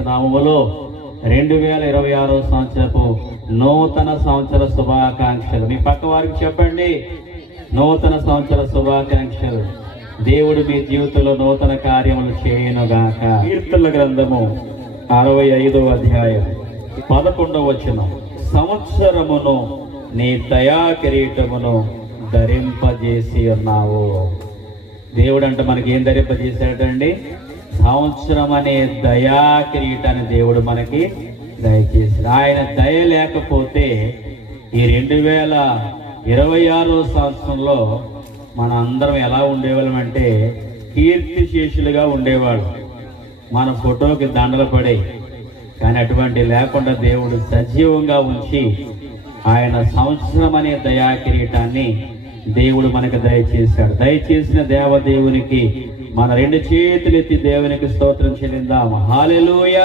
యేసుక్రీస్తు నామములో 2026 సంవత్సరపు నూతన సంవత్సర శుభాకాంక్షలు. మీ పక్క వారికి చెప్పండి, నూతన సంవత్సర శుభాకాంక్షలు. దేవుడు మీ జీవితంలో నూతన కార్యములు చేయనుగాక. కీర్తనల గ్రంథము 65వ అధ్యాయం 11వ వచనం. సంవత్సరమును నీ దయా కిరీటమును ధరింపజేసి ఉన్నావు. దేవుడు అంటే మనకి ఏం ధరింపజేశాడండి? సంవత్సరం అనే దయా కిరీటాన్ని దేవుడు మనకి దయచేసి. ఆయన దయ లేకపోతే ఈ 2026 సంవత్సరంలో మన అందరం ఎలా ఉండేవాళ్ళం అంటే కీర్తిశేషులుగా ఉండేవాళ్ళు. మన ఫోటోకి దండలు పడే, కానీ అటువంటి లేకుండా దేవుడు సజీవంగా ఉంచి ఆయన సంవత్సరం అనే దయా కిరీటాన్ని దేవుడు మనకు దయచేశాడు. దయచేసిన దేవదేవునికి మన 2 చేతులెత్తి దేవునికి స్తోత్రం చెల్లిందాము. హల్లెలూయా.